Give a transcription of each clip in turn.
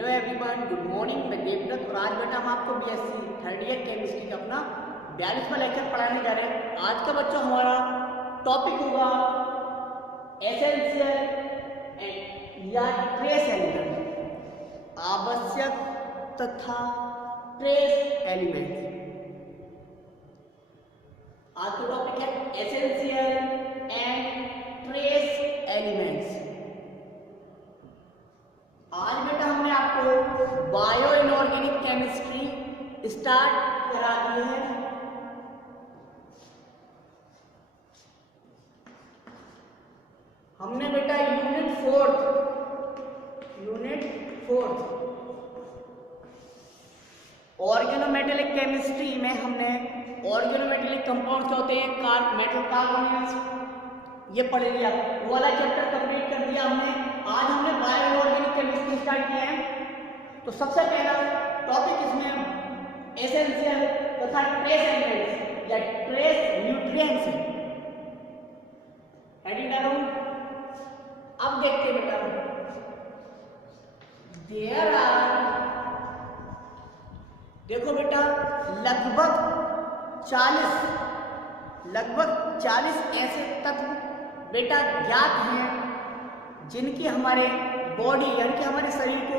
Hello everyone, good morning. मैं देवदत्त और आज बेटा हम आपको बीएससी थर्ड ईयर केमिस्ट्री का अपना 42वां लेक्चर पढ़ाने जा रहे हैं। आज का बच्चों हमारा टॉपिक होगा एसेंशियल या ट्रेस एलिमेंट, आवश्यक तथा ट्रेस एलिमेंट। आज का टॉपिक है एसेंशियल एंड ट्रेस एलिमेंट्स। आज बेटा हमने आपको बायो इनऑर्गेनिक केमिस्ट्री स्टार्ट करा दी है। हमने बेटा यूनिट फोर्थ ऑर्गेनोमेटेलिक केमिस्ट्री में हमने ऑर्गेनोमेटेलिक कंपाउंड्स क्या होते हैं, मेटल कार्बोनेट्स, ये पढ़ लिया। वो वाला चैप्टर कंप्लीट कर दिया हमने। आज हमने बायो इनऑर्गेनिक केमिस्ट्री स्टार्ट किया है। तो सबसे पहला टॉपिक इसमें एसेंशियल तथा ट्रेस एलिमेंट्स या ट्रेस न्यूट्रिएंट्स है। हेडिंग डालूं। अब देखते हैं बेटा, देयर आर, देखो बेटा, लगभग 40 ऐसे तत्व बेटा ज्ञात हैं जिनकी हमारे बॉडी यानी कि हमारे शरीर को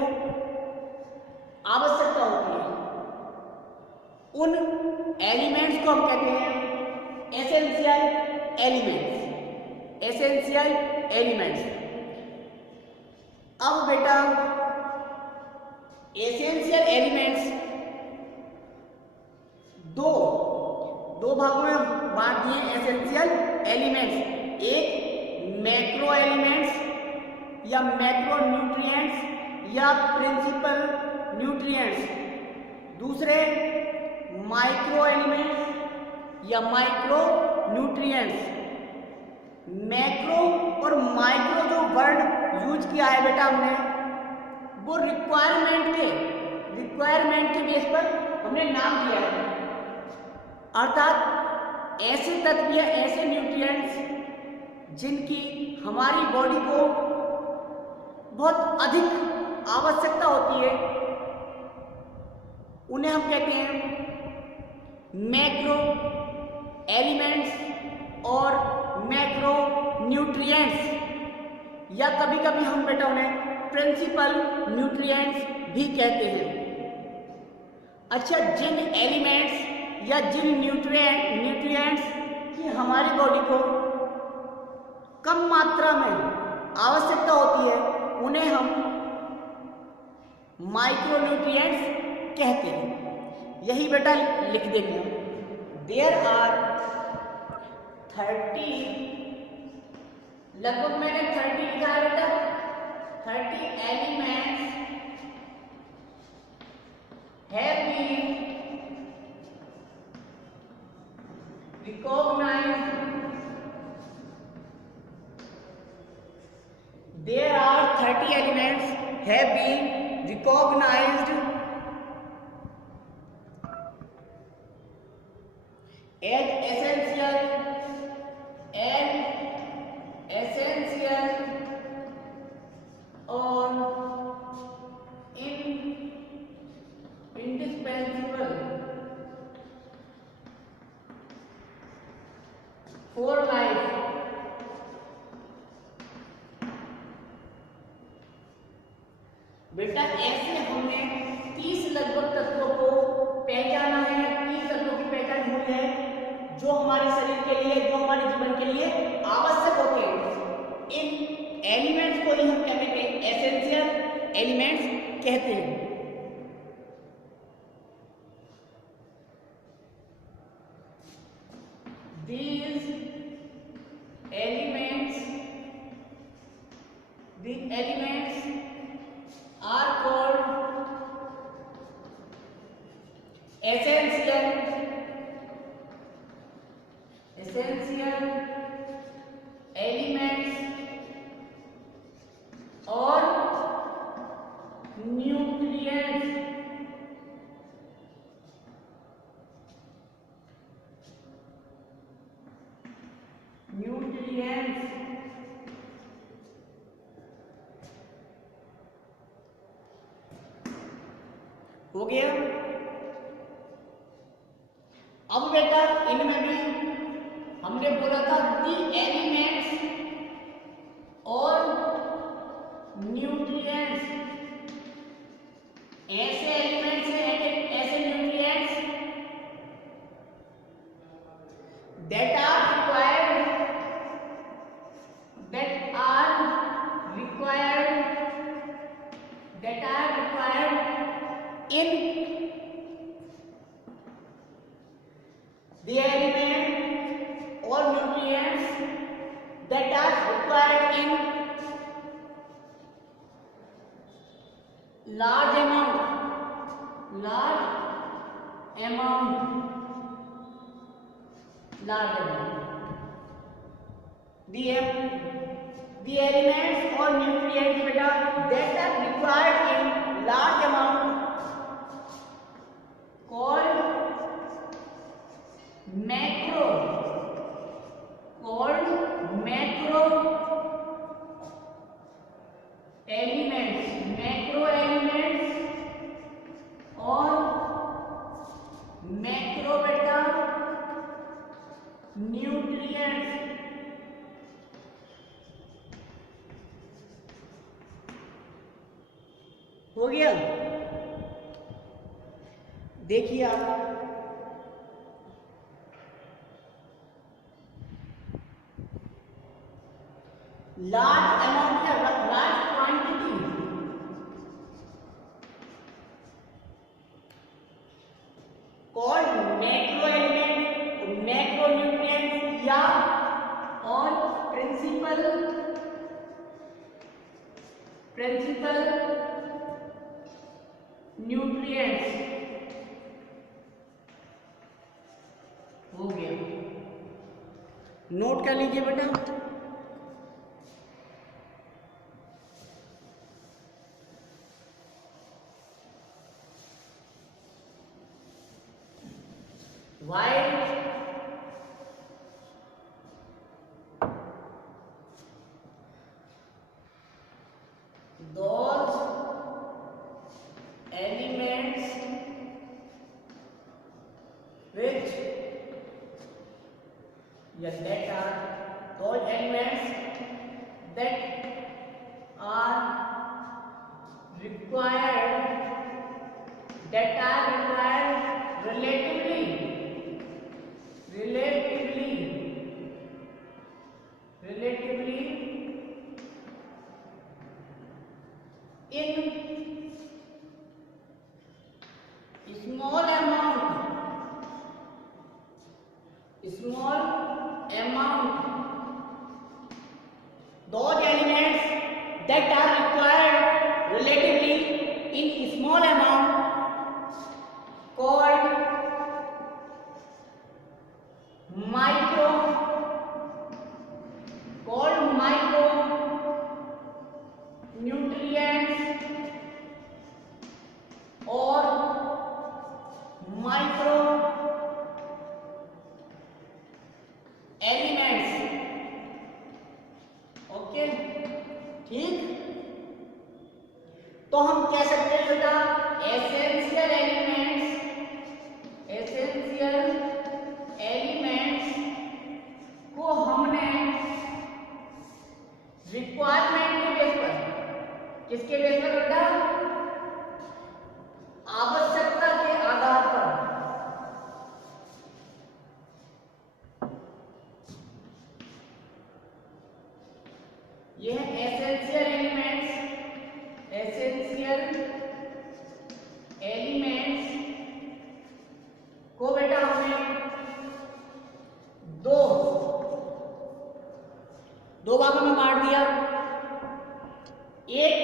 आवश्यकता होती है। उन एलिमेंट्स को हम कहते हैं एसेंशियल एलिमेंट्स। अब बेटा एसेंशियल एलिमेंट्स दो भागों में बांट दिए एसेंशियल एलिमेंट्स। एक मैक्रो एलिमेंट्स या मैक्रो न्यूट्रिएंट्स या प्रिंसिपल न्यूट्रिएंट्स, दूसरे माइक्रो एलिमेंट्स या माइक्रो न्यूट्रिएंट्स। मैक्रो और माइक्रो जो वर्ड यूज किया है बेटा हमने, वो रिक्वायरमेंट के बेस पर हमने नाम दिया है। अर्थात ऐसे तत्व या ऐसे न्यूट्रिएंट्स जिनकी हमारी बॉडी को बहुत अधिक आवश्यकता होती है, उन्हें हम कहते हैं मैक्रो एलिमेंट्स और मैक्रो न्यूट्रिएंट्स, या कभी कभी हम बेटा उन्हें प्रिंसिपल न्यूट्रिएंट्स भी कहते हैं। अच्छा, जिन एलिमेंट्स या जिन न्यूट्रिएंट्स की हमारी बॉडी को कम मात्रा में आवश्यकता होती है, उन्हें हम माइक्रो न्यूट्रिएंट्स कहते हैं। यही बेटा लिख देंगे। देयर आर 30, लगभग मैंने 30 लिखा है बेटा, 30 elements have been recognized. There are 30 elements have been recognized as essential or indispensable for life. बेटा ऐसे हमने 30 लगभग तत्वों को पहचाना है, 30 तत्वों की पहचान हुई है जो हमारे शरीर के लिए, जो हमारे जीवन के लिए आवश्यक होते हैं। इन एलिमेंट्स को ही हम क्या कहते हैं, एसेंशियल एलिमेंट्स कहते हैं। These elements are called essential elements और nutrients। हो गया। अब बेटा इनमें भी हमने बोला था दी एलिमेंट्स और न्यूट्रिएंट्स, ऐसे एलिमेंट्स हैं, ऐसे nutrients that are required in the element or nutrients that are required in large amount, large amount. The elements or nutrients beta that are required in large amount called macro elements or macro beta nutrients। हो गया। देखिए आप large amount या large quantity called macro element, macro nutrients या और principal nutrients. हो गया, note कर लीजिए बेटा। While those elements which that are those elements that are required relatively in small amount, those elements that are required relatively in small amount called micro nutrients or micro elements. Okay, ठीक। तो हम कह सकते हैं बेटा essential elements को हमने requirement के बेस पर, किसके बेस पर बेटा? आवश्यकता के आधार पर यह एसेंशियल एलिमेंट्स को बेटा हमने दो भागों में बांट दिया। एक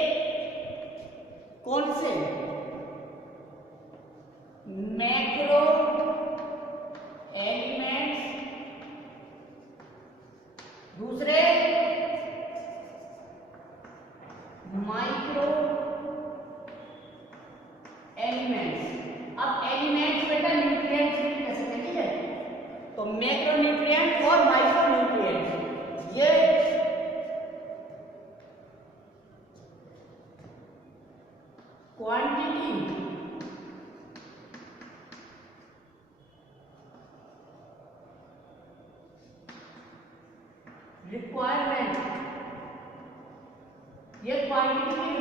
कौन से? मैक्रो एलिमेंट्स, दूसरे माइक्रो एलिमेंट्स। अब एलिमेंट्स बेटा न्यूट्रिएंट्स भी कह सकते हैं, ठीक है? तो मैक्रो न्यूट्रिएंट्स और माइक्रो न्यूट्रिएंट्स, ये क्वांटिटी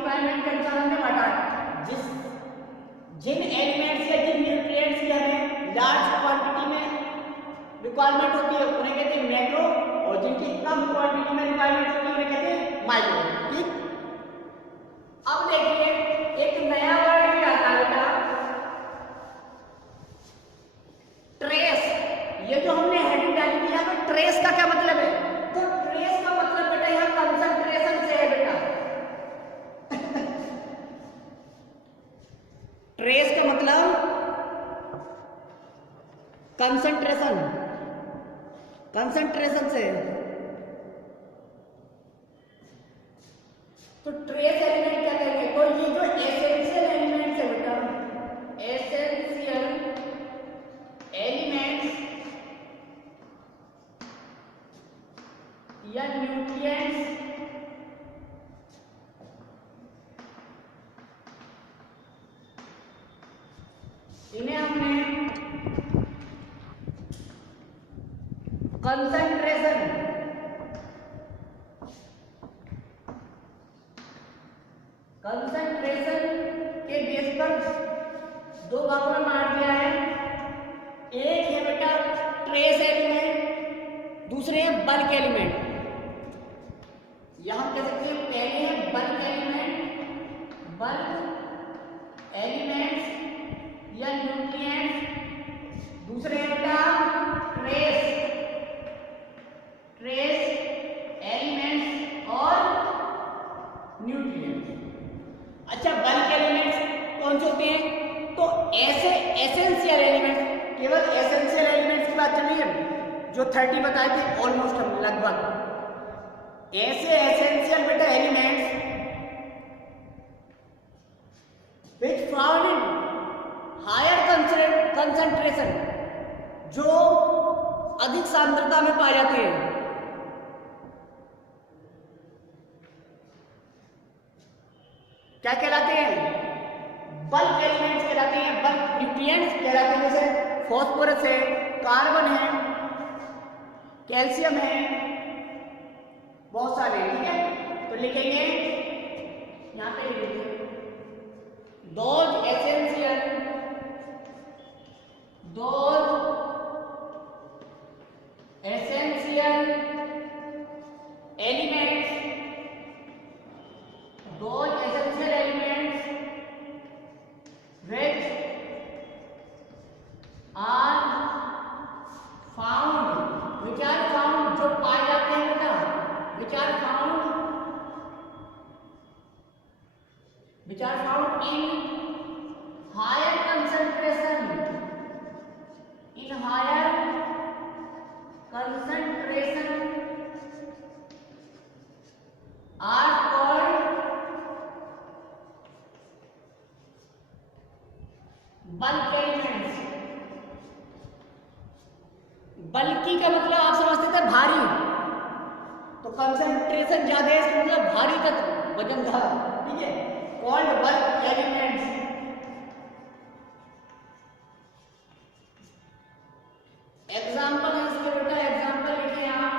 रिक्वायरमेंट के अनुसार हमने बांटा। जिन एलिमेंट्स या जिन न्यूट्रिएंट्स की हमें लार्ज क्वांटिटी में रिक्वायरमेंट होती है उन्हें कहते हैं मैक्रो, और जिनकी कम क्वांटिटी में रिक्वायरमेंट होती है उन्हें कहते हैं माइक्रो। ठीक, अब देखिए एक नया वर्ड भी आता है बेटा, ट्रेस। ये जो हमने हेडिंग डाली थी यहाँ पे, ट्रेस का क्या मतलब है? तो ट्रेस का मतलब बेटा यहाँ कंसंट्रेशन से है बेटा। ट्रेस का मतलब कंसंट्रेशन, कंसंट्रेशन से। तो ट्रेस एलिमेंट क्या कहेंगे? तो ये जो एसेंशियल एलिमेंट्स है बेटा, एसेंशियल एलिमेंट्स या न्यूट्रिएंट्स इन्हें हमने कंसंट्रेशन के बेस पर दो भागों में बांट दिया है। एक है बेटा ट्रेस एलिमेंट, दूसरे है बल्क एलिमेंट। यहां कह सकते हैं पहले है बल्क एलिमेंट, बल्क एलिमेंट्स या न्यूट्रिएंट्स, दूसरे है बेटा ट्रेस एलिमेंट्स और न्यूट्रिएंट्स। अच्छा, बल्क एलिमेंट्स कौन से होते हैं? तो ऐसे एसेंशियल एलिमेंट्स, केवल एसेंशियल एलिमेंट्स की बात चल रही है जो 30 बताए थे ऑलमोस्ट, हम लगभग ऐसे एसेंशियल बेटा elements which found in higher concentration, जो अधिक सांद्रता में पाए जाते हैं, क्या कहलाते हैं? बल्क एलिमेंट्स कहलाते हैं, बल्क न्यूट्रिएंट्स कहलाते हैं। जैसे फास्फोरस है, कार्बन है, कैल्शियम है, बहुत सारे। ठीक है, तो लिखेंगे यहां पे लिखेंगे those essential elements which are found, जो पाए जाते हैं बेटा, which are found in higher concentration are called bulk elements। बल्कि का मतलब आप समझते थे भारी, तो कंसंट्रेशन ज्यादा है इसका मतलब भारी तत्व, वजनदार। ठीक है, कॉल्ड बल्क एलिमेंट्स। एग्जाम्पल है इसके बेटा, एग्जाम्पल लिखे यहां,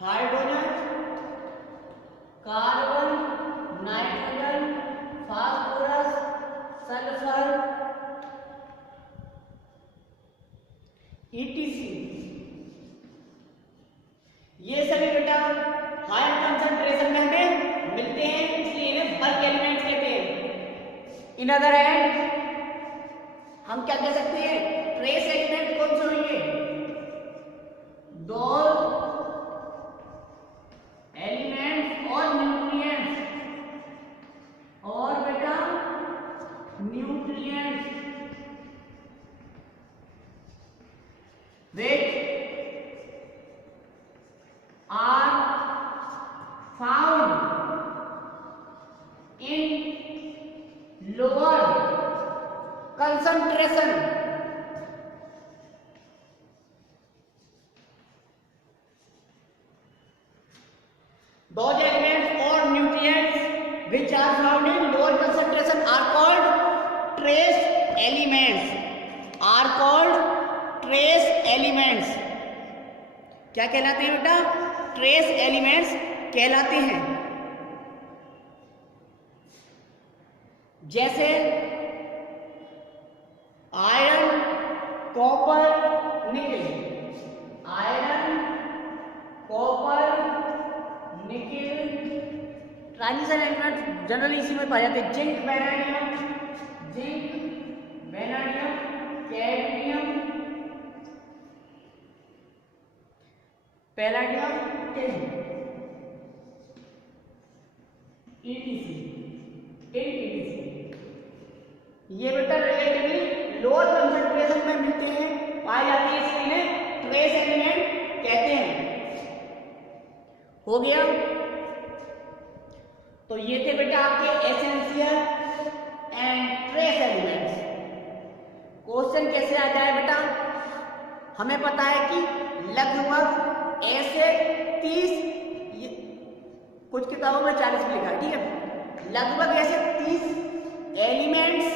hydrogen, carbon, nitrogen, phosphorus, sulphur, ETC। ये सभी बेटा हायर कंसंट्रेशन में हमें मिलते हैं, इसलिए इन्हें बल्क एलिमेंट्स कहते हैं। इन अदर हैंड हम क्या कह सकते हैं? ट्रेस एलिमेंट कौन से होंगे? दो एलिमेंट्स और न्यूट्रिएंट्स, और बेटा nutrients which are found in lower concentration। Those elements or nutrients which are found in lower concentration are called trace elements, are called trace elements. क्या कहलाते हैं बेटा? ट्रेस एलिमेंट्स कहलाते हैं। जैसे iron, copper, nickel. Iron, copper, nickel, transition element generally इसी में पाए जाते हैं। Zinc, vanadium, cadmium, palladium, tin, ETC। ये बेटा रिलेटिवली लोअर कंसंट्रेशन में मिलते हैं, पाए जाते हैं, इसलिए इन्हें ट्रेस एलिमेंट कहते हैं। हो गया। तो ये थे बेटा आपके essential and trace elements. Question कैसे आ जाए बेटा, हमें पता है कि लगभग ऐसे 30, कुछ किताबों में 40 भी लिखा है, ठीक है, लगभग ऐसे 30 एलिमेंट्स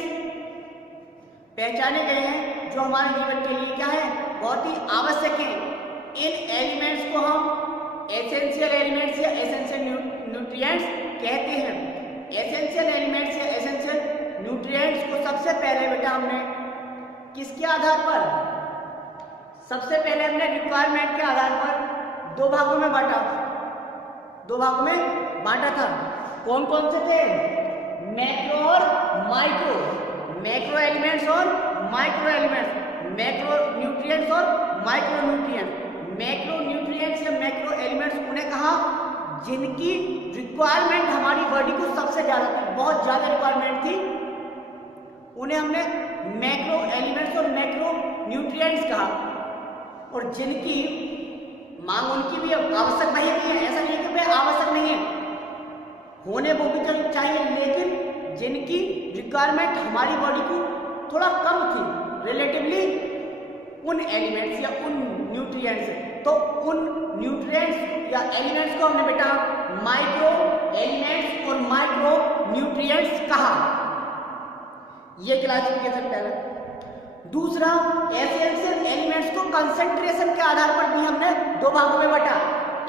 पहचाने गए हैं जो हमारे जीवन के लिए क्या है, बहुत ही आवश्यक है। इन एलिमेंट्स को हम एसेंशियल एलिमेंट्स या एसेंशियल न्यूट्रिएंट्स कहते हैं। एसेंशियल एलिमेंट्स या एसेंशियल न्यूट्रिएंट्स को सबसे पहले बेटा हमने किसके आधार पर, सबसे पहले हमने रिक्वायरमेंट के आधार पर दो भागों में बांटा था। कौन कौन से थे, मैक्रो और माइक्रो, मैक्रो एलिमेंट्स और माइक्रो एलिमेंट्स, मैक्रो न्यूट्रिएंट्स और माइक्रो न्यूट्रिएंट्स। मैक्रो न्यूट्रिएंट्स या मैक्रो एलिमेंट्स उन्हें कहा जिनकी रिक्वायरमेंट हमारी बॉडी को सबसे ज्यादा थी, बहुत ज्यादा रिक्वायरमेंट थी, उन्हें हमने मैक्रो एलिमेंट्स और मैक्रो न्यूट्रिएंट्स कहा। और जिनकी मांग उनकी भी आवश्यक नहीं है, ऐसा नहीं है कि वे आवश्यक नहीं है, होने वो भी चाहिए, लेकिन जिनकी रिक्वायरमेंट हमारी बॉडी को थोड़ा कम थी रिलेटिवली उन एलिमेंट्स या उन न्यूट्रिएंट्स से, तो उन न्यूट्रिएंट्स या एलिमेंट्स को हमने बेटा माइक्रो एलिमेंट्स और माइक्रो न्यूट्रिएंट्स कहा। ये क्लासिफिकेशन पहला। दूसरा, एसेंशियल एलिमेंट्स को कंसंट्रेशन के आधार पर भी हमने दो भागों में बांटा,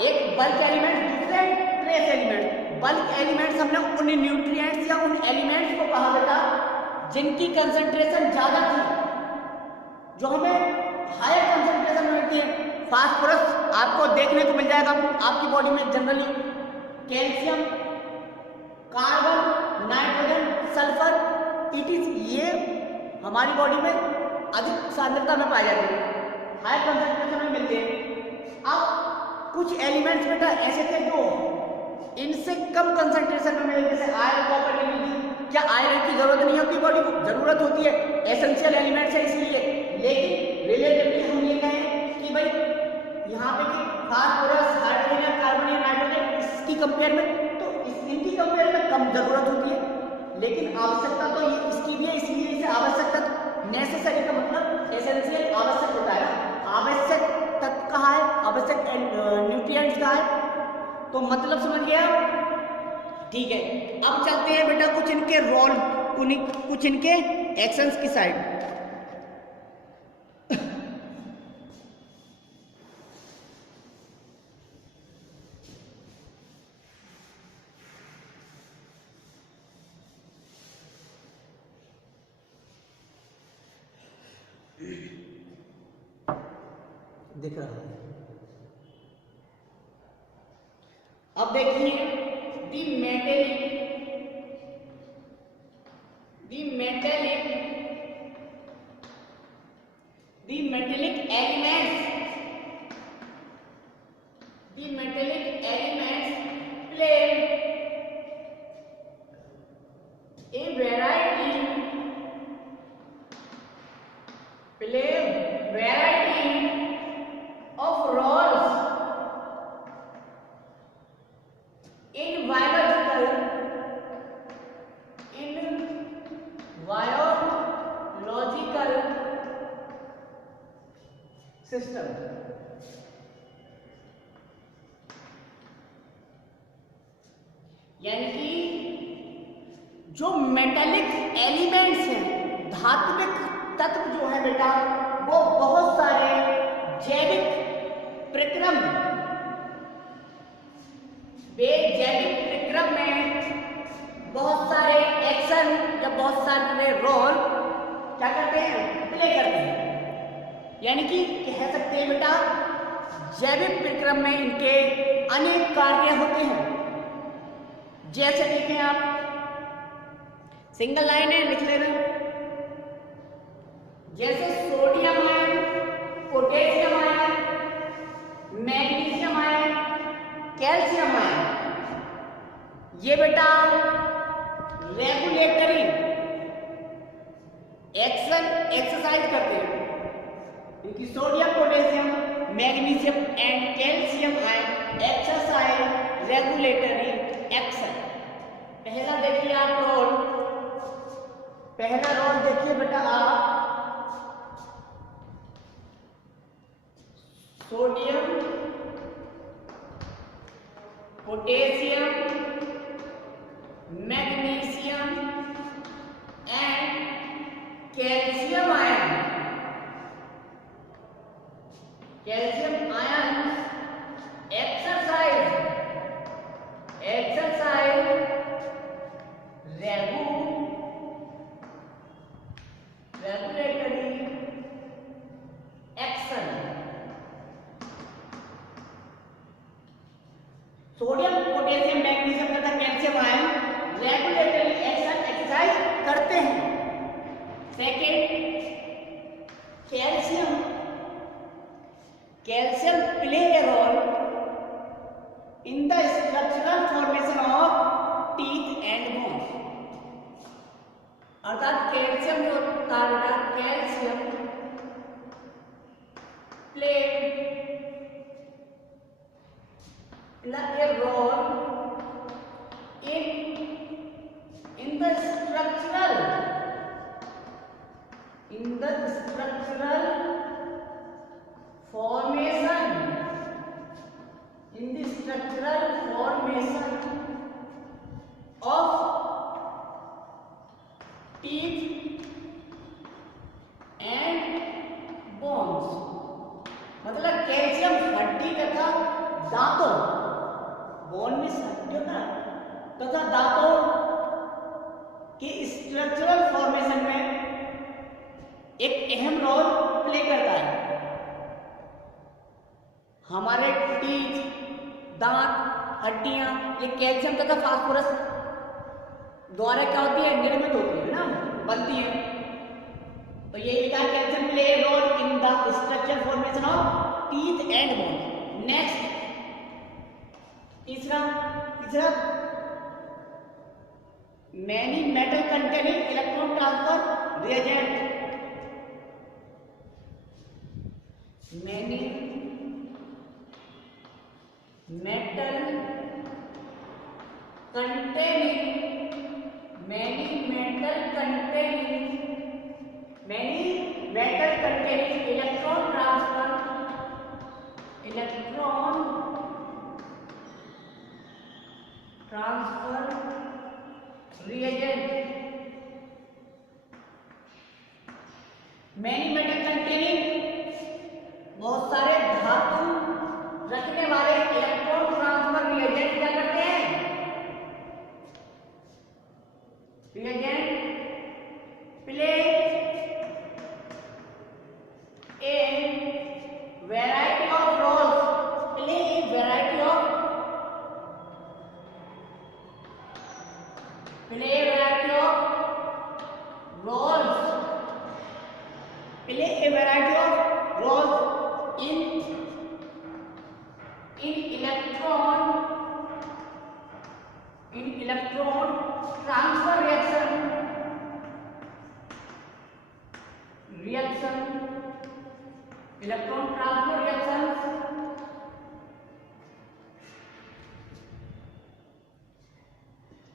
एक बल्क एलिमेंट्स, दूसरे ट्रेस एलिमेंट्स। बल्क एलिमेंट्स हमने उन न्यूट्रिएंट्स या उन एलिमेंट्स को कहा बेटा जिनकी कंसंट्रेशन ज्यादा थी, जो हमें हायर कंसंट्रेशन में मिलती है। फास्फोरस आपको देखने को मिल जाएगा आपकी बॉडी में generally, calcium, carbon, nitrogen, sulphur, ये हमारी बॉडी में अधिक सांद्रता में पाए जाते हैं, हाई कंसंट्रेशन में मिलते हैं। अब कुछ एलिमेंट्स बेटा ऐसे थे जो इनसे कम कंसंट्रेशन में मिले, जैसे आयरन, कॉपर, निकल। क्या आयरन की जरूरत नहीं होती बॉडी को? जरूरत होती है, एसेंशियल एलिमेंट्स है इसलिए, लेकिन रिलेटिवली हम ये कहें कि भाई यहाँ पे कि फास्फोरस, हाइड्रोजन, कार्बन या नाइट्रोजन इसकी कंपेयर में, तो इनकी कंपेयर में कम जरूरत होती है, लेकिन आवश्यकता तो ये इसकी भी है, इसलिए इसे आवश्यकता, नेसेसरी का मतलब एसेंशियल आवश्यक होता है। आवश्यक तत्व कहा है, आवश्यक न्यूट्रिएंट्स कहा है, तो मतलब समझ गया, ठीक है। अब चलते हैं बेटा कुछ इनके रोल, कुछ इनके एक्शंस की साइड। दिख रहा है, अब देखिए the metallic elements play a variety of roles in biological system। यानी कि जो मेटालिक एलिमेंट्स हैं, धात्विक तत्व जो है बेटा, वो बहुत सारे जैविक प्रक्रम वे जैविक प्रक्रम में बहुत सारे एक्शन या बहुत सारे रोल क्या करते हैं, प्ले करते हैं। यानी कि कह सकते हैं बेटा जैविक प्रक्रम में इनके अनेक कार्य होते हैं। जैसे देखें आप, सिंगल लाइन है, लिख लेना। जैसे sodium ion, potassium ion, magnesium ion, calcium ion, ये बेटा रेगुलेटरी एक्शन एक्सरसाइज करते हैं। क्योंकि sodium, potassium, magnesium and calcium ion exercise regulatory action. पहला देखिए आप रोल, पहला रोल देखिए बेटा आप, sodium, potassium, magnesium and calcium ion, calcium ion exercise regulatory action. Sodium, potassium, magnesium तथा calcium ion regulatory action exercise करते हैं। Second, calcium, calcium play a role in the structural formation of teeth and bones. अर्थात calcium जो होता है, calcium play a role in the structural formation of teeth and bones। मतलब calcium हड्डी तथा दांतों, बोन में हड्डी होता है, तथा दांतों के स्ट्रक्चरल फॉर्मेशन में एक अहम रोल प्ले करता है। हमारे टीथ, दांत, हड्डियां ये कैल्शियम तथा फास्फोरस द्वारा क्या होती है, निर्मित होती है ना, बनती है। तो ये लिखा है calcium play a role in the structural formation of teeth and bone. Next तीसरा many metal containing electron transfer reagent. Many metal containing electron transfer reagent. Many metal containing बहुत सारे धातु रखने वाले इलेक्ट्रॉन ट्रांसफर रिएजेंट क्या करते हैं, reagent play a variety of roles, play a variety of roles in electron transfer electron transfer reactions।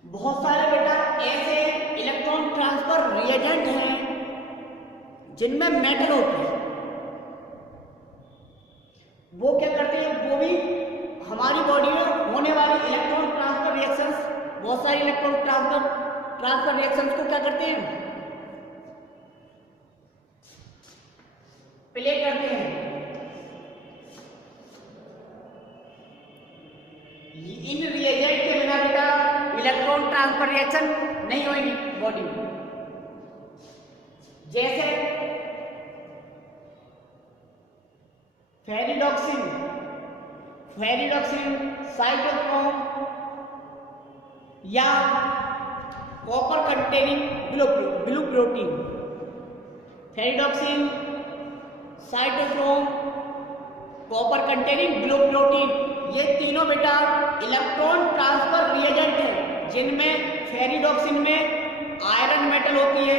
बहुत सारे बेटा ऐसे इलेक्ट्रॉन ट्रांसफर रिएजेंट हैं जिनमें मेटल होते हैं, वो क्या करते हैं, वो भी हमारी बॉडी में होने वाली इलेक्ट्रॉन ट्रांसफर रिएक्शंस, बहुत सारी इलेक्ट्रॉन ट्रांसफर रिएक्शंस को क्या करते हैं, प्ले करते हैं। इन रिएजेंट के बिना बेटा इलेक्ट्रॉन ट्रांसफर रिएक्शन नहीं होगी बॉडी में। जैसे फेरिडॉक्सिन, साइटोक्रोम या copper containing blue protein. Ferredoxin, cytochrome, copper containing blue protein, ये तीनों बेटा इलेक्ट्रॉन ट्रांसफर रिएजेंट है, जिनमें फेरिडॉक्सिन में आयरन मेटल होती है,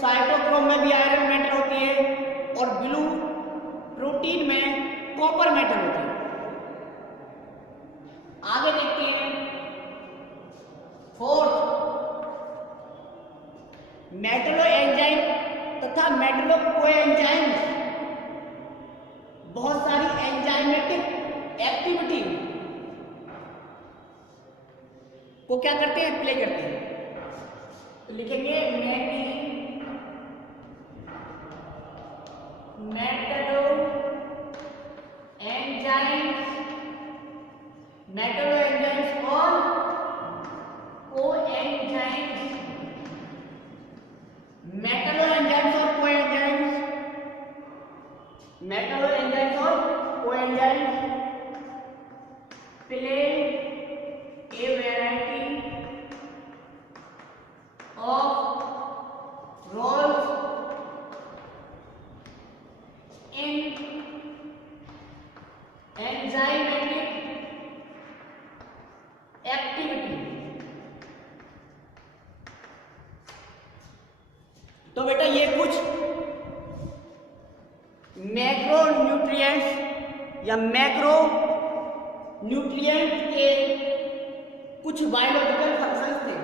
साइटोक्रोम में भी आयरन मेटल होती है और ब्लू प्रोटीन में कॉपर मेटल होती है। आगे देखते हैं फोर्थ, मेटलो एंजाइम तथा मेटलो कोएंजाइम बहुत सारी एंजाइमेटिक एक्टिविटी को क्या करते हैं, प्ले करते हैं। तो लिखेंगे मेटलो एंजाइम्स और कोएंजाइम्स। मेटलो एंजाइम्स और कोएंजाइम्स, मेटलो एंजाइम्स और coenzymes play a variety of roles in enzymatic activity. तो बेटा ये कुछ मैक्रो न्यूट्रिएंट्स या मैक्रो न्यूट्रिएंट के कुछ बायोलॉजिकल फंक्शंस थे।